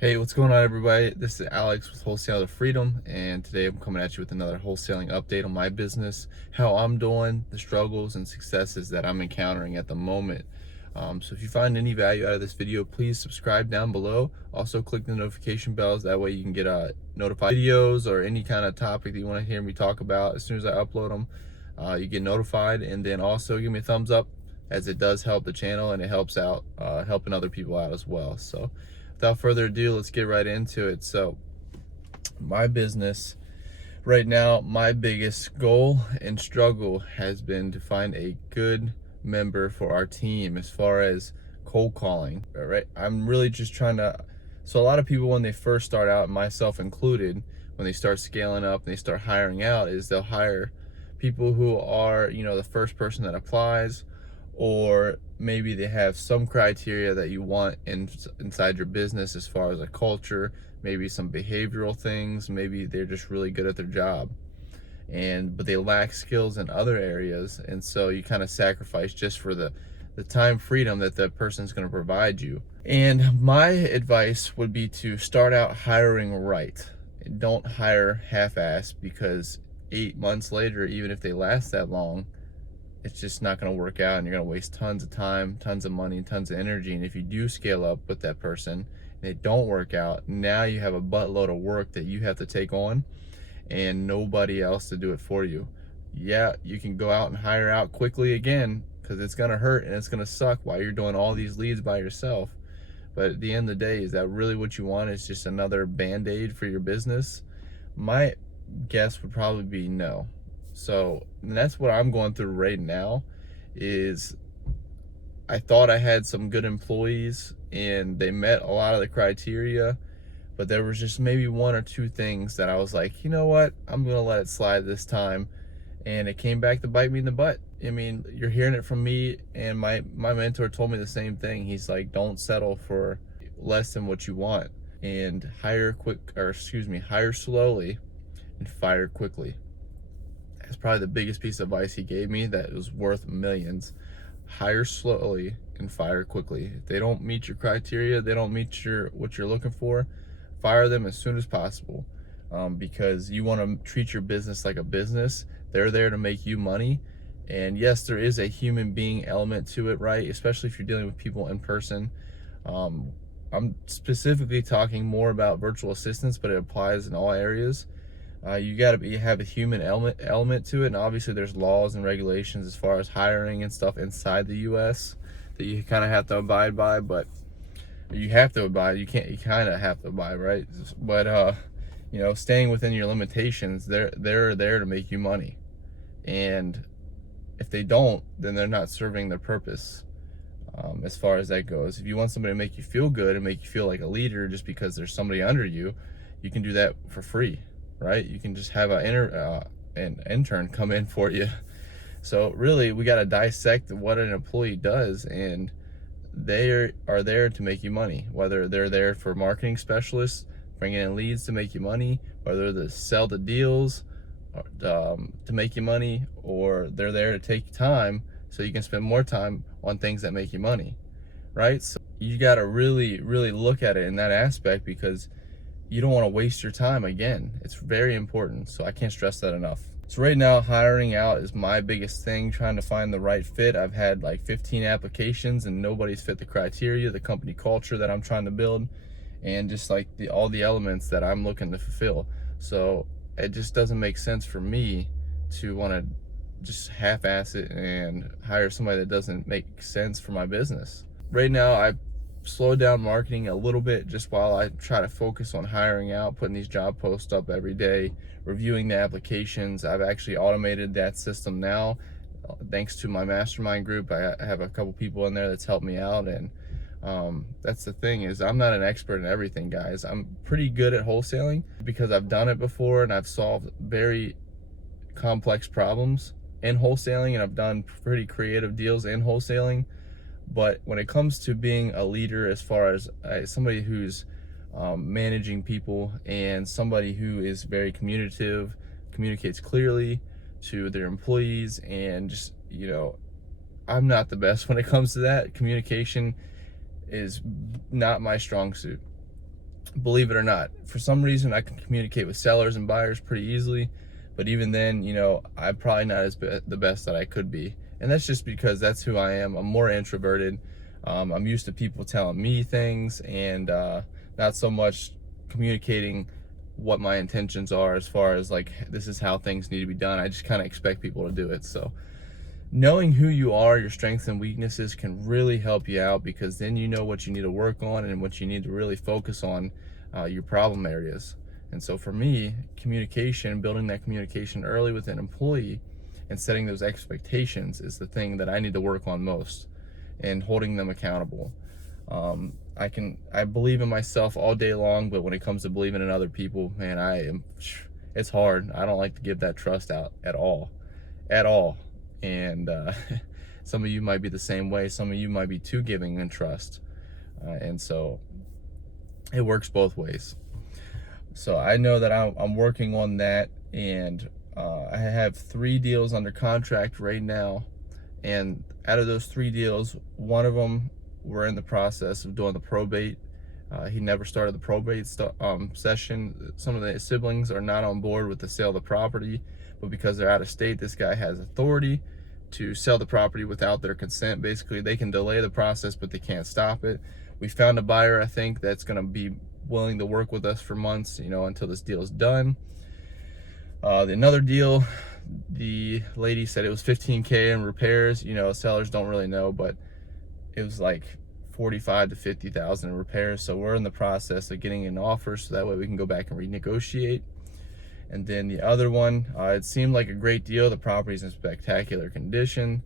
Hey, what's going on, everybody? This is Alex with Wholesaler Freedom, and today I'm coming at you with another wholesaling update on my business, how I'm doing, the struggles and successes that I'm encountering at the moment. So if you find any value out of this video, please subscribe down below. Also, click the notification bells. That way you can get notified videos or any kind of topic that you want to hear me talk about. As soon as I upload them, you get notified. And then also give me a thumbs up, as it does help the channel and it helps out helping other people out as well. So without further ado, let's get right into it. So my business right now, my biggest goal and struggle has been to find a good member for our team as far as cold calling. All right, I'm really just trying to, so a lot of people when they first start out, myself included, when they start scaling up and they start hiring out, is they'll hire people who are, the first person that applies, or maybe they have some criteria that you want inside your business as far as a culture, maybe some behavioral things, maybe they're just really good at their job, but they lack skills in other areas, and so you kind of sacrifice just for the time freedom that that person's going to provide you. And my advice would be to start out hiring right. Don't hire half-assed, because 8 months later, even if they last that long, it's just not going to work out, and you're going to waste tons of time, tons of money, and tons of energy. And if you do scale up with that person and it don't work out, now you have a buttload of work that you have to take on and nobody else to do it for you. Yeah, you can go out and hire out quickly again, because it's going to hurt and it's going to suck while you're doing all these leads by yourself. But at the end of the day, is that really what you want? Is just another band-aid for your business? My guess would probably be no. So that's what I'm going through right now. Is I thought I had some good employees and they met a lot of the criteria, but there was just maybe one or two things that I was like, you know what, I'm gonna let it slide this time, and it came back to bite me in the butt. I mean, you're hearing it from me, and my mentor told me the same thing. He's like, don't settle for less than what you want, and hire slowly and fire quickly. That's probably the biggest piece of advice he gave me that was worth millions. Hire slowly and fire quickly. If they don't meet your criteria, they don't meet what you're looking for, fire them as soon as possible, because you want to treat your business like a business. They're there to make you money. And yes, there is a human being element to it, right? Especially if you're dealing with people in person. I'm specifically talking more about virtual assistants, but it applies in all areas. You got to have a human element to it, and obviously there's laws and regulations as far as hiring and stuff inside the U.S. that you kind of have to abide by, but you have to abide. You kind of have to abide, right? But staying within your limitations. They're there to make you money, and if they don't, then they're not serving their purpose. As far as that goes, if you want somebody to make you feel good and make you feel like a leader just because there's somebody under you, you can do that for free. Right? You can just have an intern come in for you. So really, we got to dissect what an employee does, and they are there to make you money. Whether they're there for marketing specialists, bringing in leads to make you money, whether they sell the deals to make you money, or they're there to take time so you can spend more time on things that make you money. Right? So you got to really, really look at it in that aspect, because you don't want to waste your time. Again, it's very important. So I can't stress that enough. So right now, hiring out is my biggest thing, trying to find the right fit. I've had like 15 applications and nobody's fit the criteria, the company culture that I'm trying to build, and just like all the elements that I'm looking to fulfill. So it just doesn't make sense for me to want to just half-ass it and hire somebody that doesn't make sense for my business. Right now, I slowed down marketing a little bit just while I try to focus on hiring out, putting these job posts up every day, reviewing the applications. I've actually automated that system now, thanks to my mastermind group. I have a couple people in there that's helped me out, and that's the thing, is I'm not an expert in everything, guys. I'm pretty good at wholesaling because I've done it before, and I've solved very complex problems in wholesaling, and I've done pretty creative deals in wholesaling. But when it comes to being a leader, as far as somebody who's managing people, and somebody who is very communicative, communicates clearly to their employees, and just, I'm not the best when it comes to that. Communication is not my strong suit. believe it or not. For some reason, I can communicate with sellers and buyers pretty easily, but even then, I'm probably not the best that I could be. And that's just because that's who I am. I'm more introverted. I'm used to people telling me things, and not so much communicating what my intentions are as far as like, this is how things need to be done. I just kind of expect people to do it. So knowing who you are, your strengths and weaknesses, can really help you out, because then you know what you need to work on and what you need to really focus on, your problem areas. And so for me, communication, building that communication early with an employee and setting those expectations is the thing that I need to work on most, and holding them accountable. I believe in myself all day long, but when it comes to believing in other people, man, it's hard. I don't like to give that trust out at all, at all. And some of you might be the same way. Some of you might be too giving in trust. And so it works both ways. So I know that I'm working on that, and I have 3 deals under contract right now. And out of those 3 deals, one of them, we're in the process of doing the probate. He never started the probate session. Some of the siblings are not on board with the sale of the property, but because they're out of state, this guy has authority to sell the property without their consent. Basically, they can delay the process, but they can't stop it. We found a buyer, I think, that's going to be willing to work with us for months, until this deal is done. Another deal, the lady said it was $15K in repairs. Sellers don't really know, but it was like $45,000 to $50,000 in repairs. So we're in the process of getting an offer, so that way we can go back and renegotiate. And then the other one, it seemed like a great deal. The property's in spectacular condition,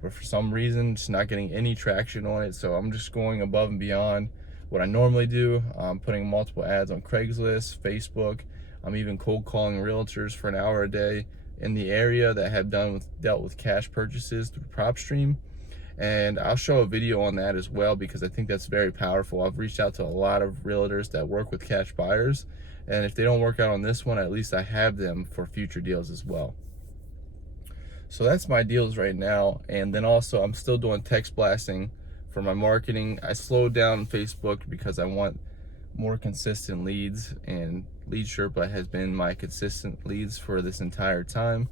but for some reason, just not getting any traction on it. So I'm just going above and beyond what I normally do. I'm putting multiple ads on Craigslist, Facebook. I'm even cold calling realtors for an hour a day in the area that have dealt with cash purchases through PropStream. And I'll show a video on that as well, because I think that's very powerful. I've reached out to a lot of realtors that work with cash buyers, and if they don't work out on this one, at least I have them for future deals as well. So that's my deals right now. And then also, I'm still doing text blasting for my marketing. I slowed down Facebook because I want more consistent leads, and Lead Sherpa has been my consistent leads for this entire time.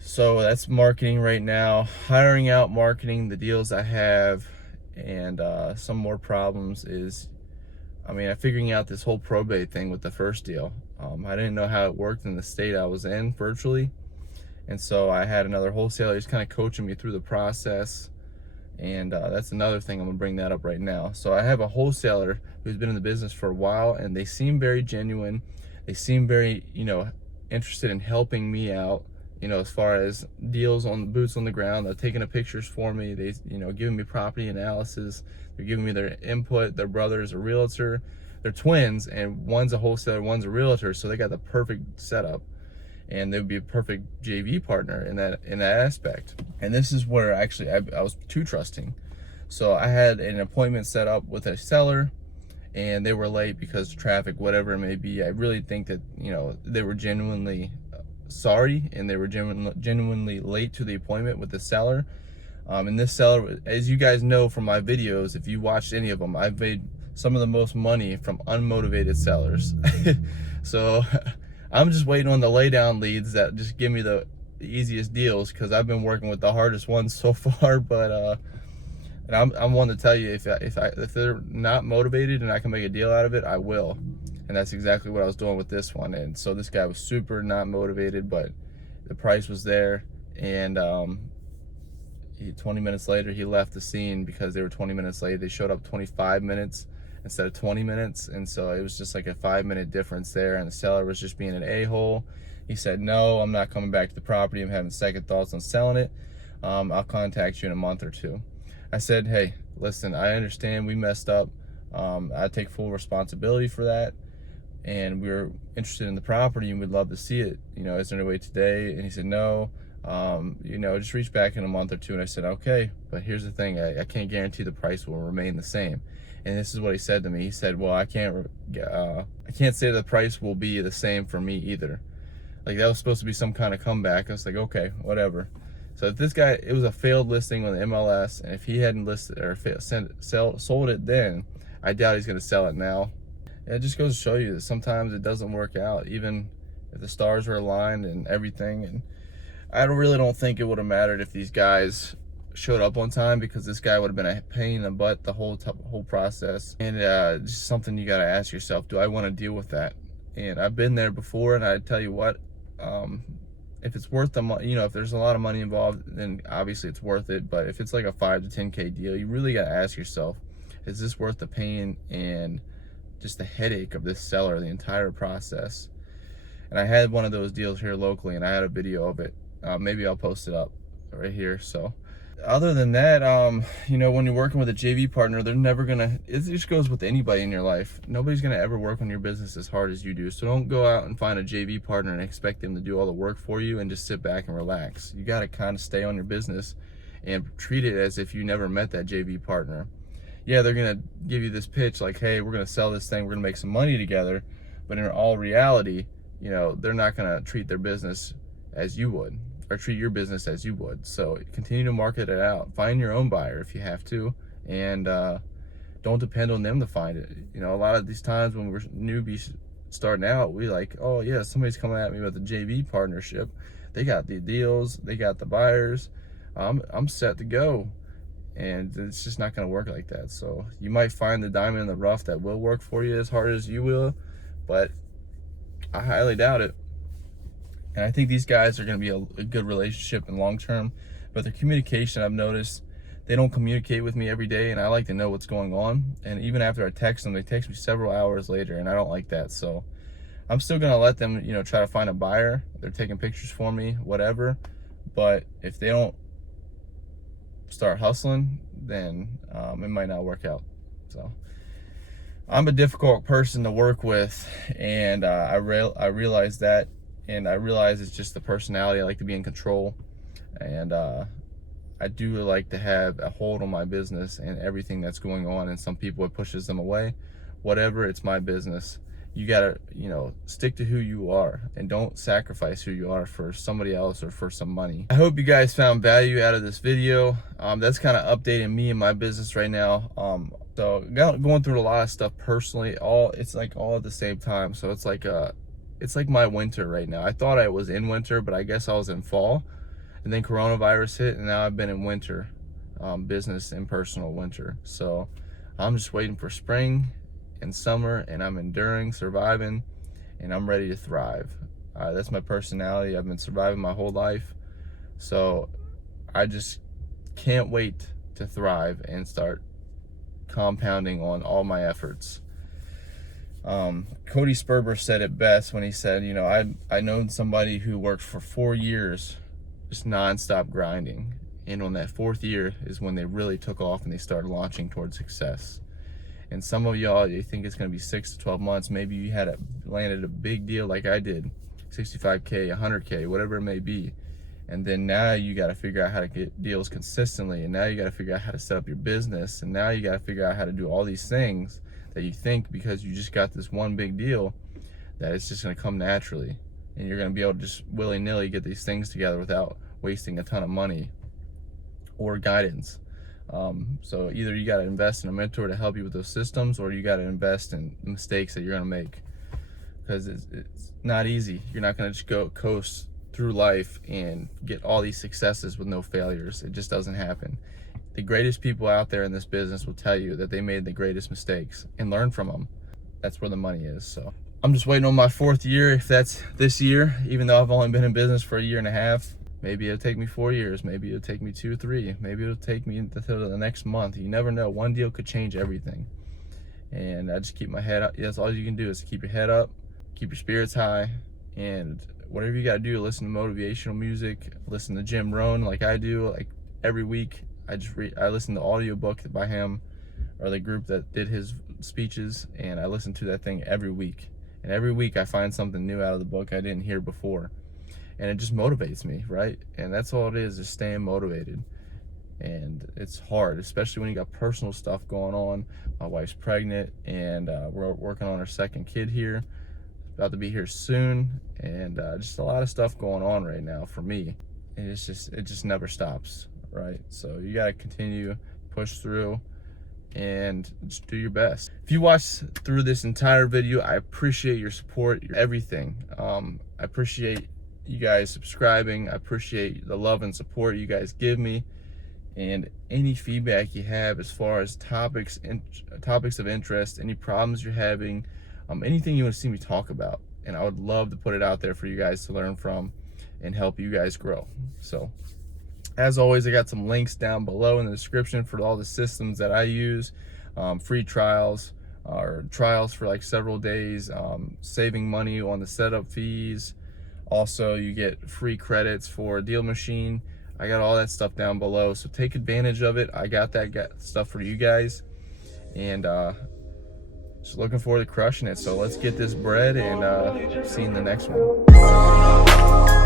So that's marketing right now, hiring out marketing, the deals I have. And some more problems is, I'm figuring out this whole probate thing with the first deal. I didn't know how it worked in the state I was in virtually. And so I had another wholesaler who's kind of coaching me through the process. And that's another thing, I'm gonna bring that up right now. So I have a wholesaler who's been in the business for a while, and they seem very genuine. They seem very, interested in helping me out, as far as deals on the boots on the ground. They're taking the pictures for me. They, giving me property analysis. They're giving me their input. Their brother is a realtor. They're twins, and one's a wholesaler, one's a realtor. So they got the perfect setup, and they would be a perfect JV partner in that aspect. And this is where actually I was too trusting. So I had an appointment set up with a seller, and they were late because of traffic, whatever it may be. I really think that, they were genuinely sorry, and they were genuinely late to the appointment with the seller. And this seller, as you guys know from my videos, if you watched any of them, I've made some of the most money from unmotivated sellers. So I'm just waiting on the laydown leads that just give me the easiest deals, because I've been working with the hardest ones so far. But and I'm one to tell you, if they're not motivated and I can make a deal out of it, I will. And that's exactly what I was doing with this one. And so this guy was super not motivated, but the price was there. And 20 minutes later, he left the scene because they were 20 minutes late. They showed up 25 minutes instead of 20 minutes. And so it was just like a 5-minute difference there. And the seller was just being an a-hole. He said, "No, I'm not coming back to the property. I'm having second thoughts on selling it. I'll contact you in a month or 2. I said, "Hey, listen, I understand we messed up. I take full responsibility for that. And we're interested in the property and we'd love to see it. Is there any way today?" And he said, "No, just reach back in a month or 2. And I said, "Okay, but here's the thing, I can't guarantee the price will remain the same." And this is what he said to me. He said, "Well, I can't say the price will be the same for me either." Like, that was supposed to be some kind of comeback. I was like, okay, whatever. So if this guy, it was a failed listing on the MLS, and if he hadn't listed or sold it then, I doubt he's going to sell it now. it just goes to show you that sometimes it doesn't work out, even if the stars were aligned and everything. And I really don't think it would have mattered if these guys showed up on time, because this guy would have been a pain in the butt the whole process. And just something you got to ask yourself: do I want to deal with that? And I've been there before, and I tell you what, if it's worth the money, if there's a lot of money involved, then obviously it's worth it. But if it's like a 5 to 10K deal, you really got to ask yourself, is this worth the pain and just the headache of this seller, the entire process? And I had one of those deals here locally, and I had a video of it. Maybe I'll post it up right here. So other than that, when you're working with a JV partner, they're never gonna, it just goes with anybody in your life. Nobody's gonna ever work on your business as hard as you do. So don't go out and find a JV partner and expect them to do all the work for you and just sit back and relax. You gotta kind of stay on your business and treat it as if you never met that JV partner. Yeah, they're gonna give you this pitch like, hey, we're gonna sell this thing, we're gonna make some money together. But in all reality, they're not gonna treat their business as you would, or treat your business as you would. So continue to market it out. Find your own buyer if you have to, and don't depend on them to find it. A lot of these times when we're newbies starting out, we like, oh yeah, somebody's coming at me with a JV partnership. They got the deals, they got the buyers. I'm set to go. And it's just not going to work like that. So you might find the diamond in the rough that will work for you as hard as you will, but I highly doubt it. And I think these guys are going to be a good relationship in long term. But their communication, I've noticed, they don't communicate with me every day, and I like to know what's going on. And even after I text them, they text me several hours later, and I don't like that. So I'm still going to let them, try to find a buyer. They're taking pictures for me, whatever. But if they don't start hustling, then it might not work out. So I'm a difficult person to work with, and I realize that, and I realize it's just the personality. I like to be in control, and I do like to have a hold on my business and everything that's going on. And some people, it pushes them away. Whatever, it's my business. You gotta, stick to who you are, and don't sacrifice who you are for somebody else or for some money. I hope you guys found value out of this video. That's kind of updating me and my business right now. So going through a lot of stuff personally, it's like all at the same time. So it's like my winter right now. I thought I was in winter, but I guess I was in fall, and then coronavirus hit, and now I've been in winter, business and personal winter. So I'm just waiting for spring and summer, and I'm enduring, surviving, and I'm ready to thrive. That's my personality. I've been surviving my whole life, so I just can't wait to thrive and start compounding on all my efforts. Cody Sperber said it best when he said, I known somebody who worked for 4 years just nonstop grinding, and on that 4th year is when they really took off and they started launching towards success. And some of y'all, you think it's going to be 6 to 12 months. Maybe you landed a big deal like I did, 65K, 100K, whatever it may be. And then now you got to figure out how to get deals consistently. And now you got to figure out how to set up your business. And now you got to figure out how to do all these things that you think, because you just got this one big deal, that it's just going to come naturally. And you're going to be able to just willy-nilly get these things together without wasting a ton of money or guidance. So either you got to invest in a mentor to help you with those systems, or you got to invest in mistakes that you're going to make, because it's not easy. You're not going to just go coast through life and get all these successes with no failures. It just doesn't happen. The greatest people out there in this business will tell you that they made the greatest mistakes and learn from them. That's where the money is. So I'm just waiting on my 4th year, if that's this year, even though I've only been in business for 1.5 years. Maybe it'll take me 4 years. Maybe it'll take me 2, 3. Maybe it'll take me until the next month. You never know. One deal could change everything. And I just keep my head up. That's all you can do, is keep your head up, keep your spirits high, and whatever you got to do, listen to motivational music, listen to Jim Rohn like I do. Like every week, I listen to the audiobook by him, or the group that did his speeches, and I listen to that thing every week. And every week I find something new out of the book I didn't hear before. And it just motivates me, right? And that's all it is staying motivated. And it's hard, especially when you got personal stuff going on. My wife's pregnant, and we're working on our 2nd kid here, about to be here soon, and just a lot of stuff going on right now for me. And it just never stops, right? So you got to continue, push through, and just do your best. If you watched through this entire video, I appreciate your support, everything. I appreciate you guys subscribing. I appreciate the love and support you guys give me, and any feedback you have as far as topics of interest, any problems you're having, anything you want to see me talk about, and I would love to put it out there for you guys to learn from and help you guys grow. So as always, I got some links down below in the description for all the systems that I use, free trials or trials for like several days, saving money on the setup fees. Also, you get free credits for Deal Machine. I got all that stuff down below, so take advantage of it. I got that stuff for you guys, and just looking forward to crushing it. So let's get this bread, and see you in the next one.